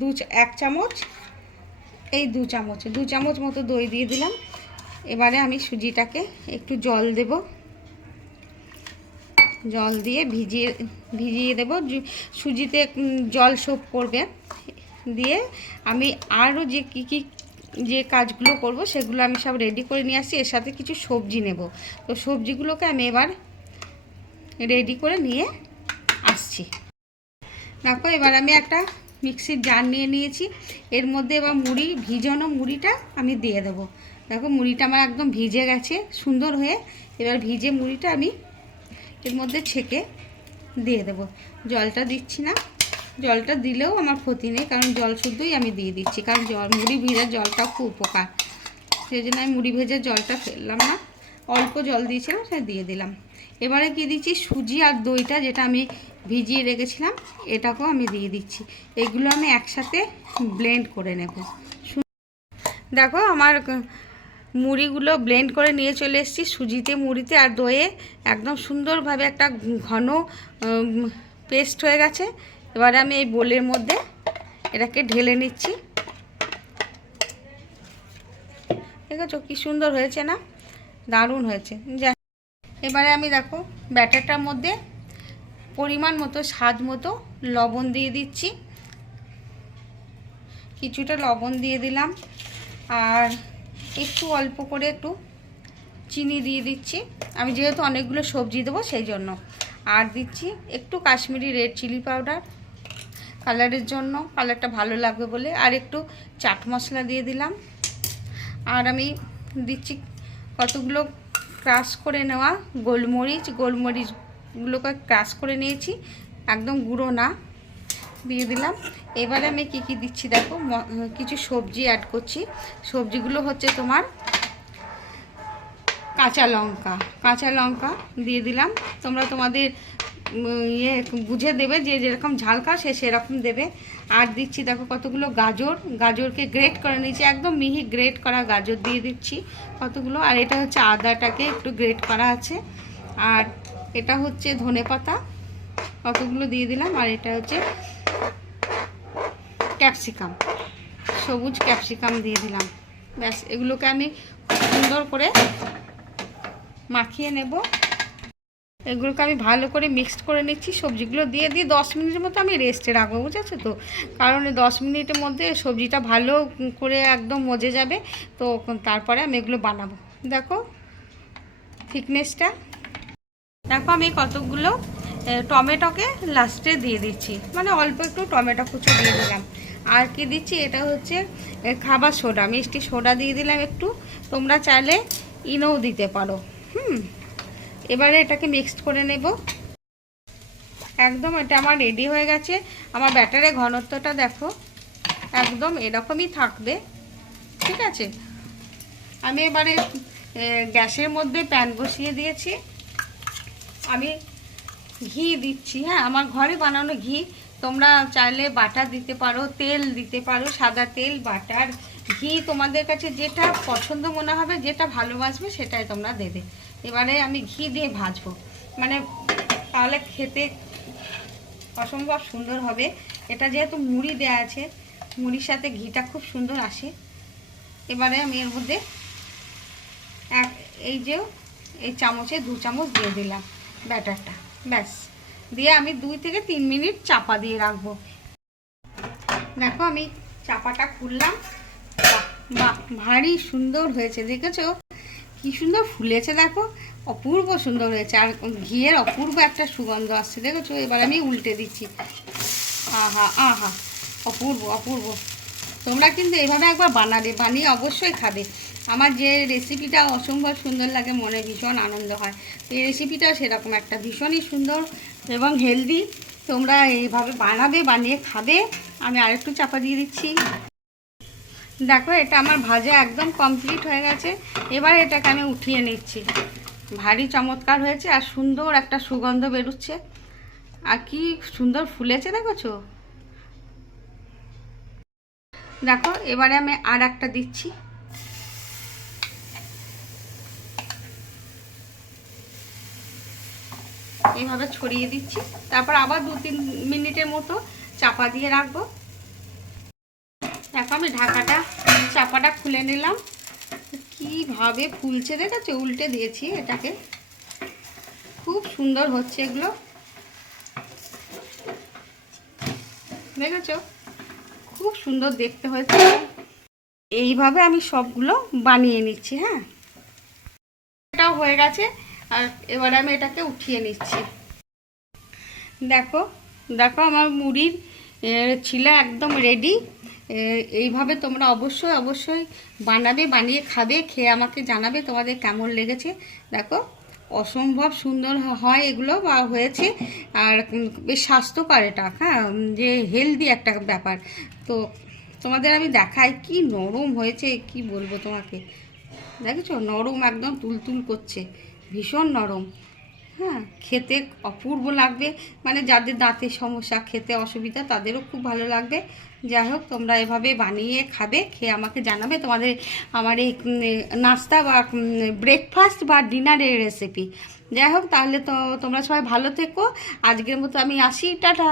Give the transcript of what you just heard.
দু এক চামচ, এই দু চামচ দু চামচ মতো দই দিয়ে দিলাম। এবারে আমি সুজিটাকে একটু জল দেব। জল দিয়ে ভিজিয়ে ভিজিয়ে দেবো। সুজিতে জল সোপ করবে দিয়ে আমি আরও যে কী কী, যে কাজগুলো করব সেগুলো আমি সব রেডি করে নিয়ে আসছি। এর সাথে কিছু সবজি নেব। তো সবজিগুলোকে আমি এবার রেডি করে নিয়ে আসছি। দেখো, এবার আমি একটা মিক্সির জার নিয়ে নিয়েছি। এর মধ্যে এবার মুড়ি, ভিজানো মুড়িটা আমি দিয়ে দেবো। দেখো মুড়িটা আমার একদম ভিজে গেছে, সুন্দর হয়ে। এবার ভিজে মুড়িটা আমি এর মধ্যে ছেঁকে দিয়ে দেবো। জলটা দিচ্ছি না। জলটা দিলেও আমার ক্ষতি নেই, কারণ জল শুদ্ধই আমি দিয়ে দিচ্ছি। কারণ জল, মুড়ি ভেজার জলটা খুব উপকার। সেই জন্য আমি মুড়ি ভেজার জলটা ফেললাম না। অল্প জল দিয়েছিলাম, সেটা দিয়ে দিলাম। এবারে কি দিচ্ছি? সুজি আর দইটা যেটা আমি ভিজিয়ে রেখেছিলাম, এটাকেও আমি দিয়ে দিচ্ছি। এগুলো আমি একসাথে ব্লেন্ড করে নেব। দেখো, আমার মুড়িগুলো ব্লেন্ড করে নিয়ে চলে এসেছি। সুজিতে, মুড়িতে আর দইয়ে একদম সুন্দরভাবে একটা ঘন পেস্ট হয়ে গেছে। এবারে আমি এই বোলের মধ্যে এটাকে ঢেলে নিচ্ছি। ঠিক আছে কি সুন্দর হয়েছে না? দারুণ হয়েছে। যা এবারে আমি দেখো ব্যাটারটার মধ্যে পরিমাণ মতো, স্বাদ মতো লবণ দিয়ে দিচ্ছি। কিছুটা লবণ দিয়ে দিলাম। আর একটু অল্প করে একটু চিনি দিয়ে দিচ্ছি। আমি যেহেতু অনেকগুলো সবজি দেবো সেই জন্য। আর দিচ্ছি একটু কাশ্মীরি রেড চিলি পাউডার কালারের জন্য। কালারটা ভালো লাগবে বলে। আর একটু চাট মশলা দিয়ে দিলাম। আর আমি দিচ্ছি কতগুলো ক্রাশ করে নেওয়া গোলমরিচ, গোলমরিচগুলোকে ক্রাশ করে নিয়েছি, একদম গুঁড়ো না, দিয়ে দিলাম। এবারে আমি কি কি দিচ্ছি দেখো কিছু সবজি অ্যাড করছি। সবজিগুলো হচ্ছে তোমার কাঁচা লঙ্কা কাঁচা লঙ্কা দিয়ে দিলাম। তোমরা তোমাদের ইয়ে বুঝে দেবে যে যেরকম ঝাল খাও, সে সেরকম দেবে। আর দিচ্ছি, দেখো কতগুলো গাজর। গাজরকে গ্রেট করে নিয়েছি, একদম মিহি গ্রেট করা গাজর দিয়ে দিচ্ছি কতগুলো। আর এটা হচ্ছে আদাটাকে একটু গ্রেট করা আছে। আর এটা হচ্ছে ধনে পাতা, কতগুলো দিয়ে দিলাম। আর এটা হচ্ছে ক্যাপসিকাম সবুজ ক্যাপসিকাম দিয়ে দিলাম। ব্যাস, এগুলোকে আমি সুন্দর করে মাখিয়ে নেব। এগুলোকে আমি ভালো করে মিক্সড করে নিচ্ছি, সবজিগুলো দিয়ে দিয়ে দশ মিনিটের মতো আমি রেস্টে রাখব, বুঝেছ তো? কারণ দশ মিনিটের মধ্যে সবজিটা ভালো করে একদম মজে যাবে, তো তারপরে আমি এগুলো বানাবো। দেখো থিকনেসটা দেখো আমি কতগুলো টমেটোকে লাস্টে দিয়ে দিচ্ছি। মানে অল্প একটু টমেটো কুচো দিয়ে দিলাম। আর কি দিচ্ছি, এটা হচ্ছে খাবার সোডা, মিষ্টি সোডা দিয়ে দিলাম একটু। তোমরা চাইলে ইনোও দিতে পারো, হুম? এবারে এটাকে মিক্সড করে নেব। একদম এটা আমার রেডি হয়ে গেছে। আমার ব্যাটারের ঘনত্বটা দেখো, একদম এরকমই থাকবে। ঠিক আছে? আমি এবারে গ্যাসের মধ্যে প্যান বসিয়ে দিয়েছি। আমি ঘি দিচ্ছি হ্যাঁ? আমার ঘরে বানানো ঘি, তোমরা চাইলে বাটার দিতে পারো, তেল দিতে পারো, সাদা তেল, বাটার ঘি, তোমাদের কাছে যেটা পছন্দ মনে হবে, যেটা ভালোবাসবে, সেটাই তোমরা দেবে। এবারে আমি ঘি দিয়ে ভাজবো। মানে তাহলে খেতে অসম্ভব সুন্দর হবে। এটা যেহেতু মুড়ি দেওয়া আছে, মুড়ির সাথে ঘিটা খুব সুন্দর আসে। এবারে আমি এর মধ্যে এক, এই যে, এই চামচে দু চামচ দিয়ে দিলাম ব্যাটারটা। ব্যাস। দিয়ে আমি দুই থেকে তিন মিনিট চাপা দিয়ে রাখব। দেখো আমি চাপাটা খুললাম। বাহ, ভারী সুন্দর হয়েছে, দেখেছ? কি সুন্দর ফুলেছে, দেখো। অপূর্ব সুন্দর হয়েছে। আর ঘিয়ের অপূর্ব একটা সুগন্ধ আসছে, দেখেছ? এবার আমি উল্টে দিচ্ছি। আহা আহা, অপূর্ব অপূর্ব। তোমরা কিন্তু এইভাবে একবার বানাবে বানিয়ে অবশ্যই খাবে। আমার যে রেসিপিটা অসম্ভব সুন্দর লাগে, মনে ভীষণ আনন্দ হয়। এই রেসিপিটাও সেরকম একটা, ভীষণই সুন্দর এবং হেলদি তোমরা এইভাবে বানাবে, বানিয়ে খাবে। আমি আরেকটু চাপা দিয়ে দিচ্ছি। দেখো, এটা আমার ভাজা একদম কমপ্লিট হয়ে গেছে। এবার এটাকে আমি উঠিয়ে নিচ্ছি। ভারী চমৎকার হয়েছে আর সুন্দর একটা সুগন্ধ বেরোচ্ছে। আর কি সুন্দর ফুলেছে, দেখেছ? দেখো, এবারে আমি আর একটা দিচ্ছি। এইভাবে ছড়িয়ে দিচ্ছি। তারপর আবার দু তিন মিনিটের মতো চাপা দিয়ে রাখব। দেখো, আমি ঢাকাটা খুলে নিলাম। কীভাবে ফুলছে দেখেছ? উল্টে দিয়েছি এটাকে। খুব সুন্দর হচ্ছে এগুলো। দেখেছ? খুব সুন্দর দেখতে হয়েছে। এইভাবে আমি সবগুলো বানিয়ে নিচ্ছি হ্যাঁ? এটাও হয়ে গেছে, আর এবারে আমি এটাকে উঠিয়ে নিচ্ছি। দেখো দেখো আমার মুড়ির ছিল একদম রেডি এইভাবে তোমরা অবশ্যই অবশ্যই বানাবে, বানিয়ে খাবে, খেয়ে আমাকে জানাবে তোমাদের কেমন লেগেছে। দেখো, অসম্ভব সুন্দর হয় এগুলো বা হয়েছে। আর বেশ স্বাস্থ্যকর এটা হ্যাঁ যে হেলদি একটা ব্যাপার। তো তোমাদের আমি দেখাই কি নরম হয়েছে, কি বলব তোমাকে। দেখেছ? নরম একদম তুলতুল করছে। ভীষণ নরম। হ্যাঁ খেতে অপূর্ব লাগবে। মানে যাদের দাঁতের সমস্যা, খেতে অসুবিধা, তাদেরও খুব ভালো লাগবে। যাই হোক, তোমরা এভাবে বানিয়ে খাবে, খেয়ে আমাকে জানাবে তোমাদের আমার এই নাস্তা বা ব্রেকফাস্ট বা ডিনারের রেসিপি যাই হোক, তাহলে তো তোমরা সবাই ভালো থেকো। আজকের মতো আমি আসি, টাটা।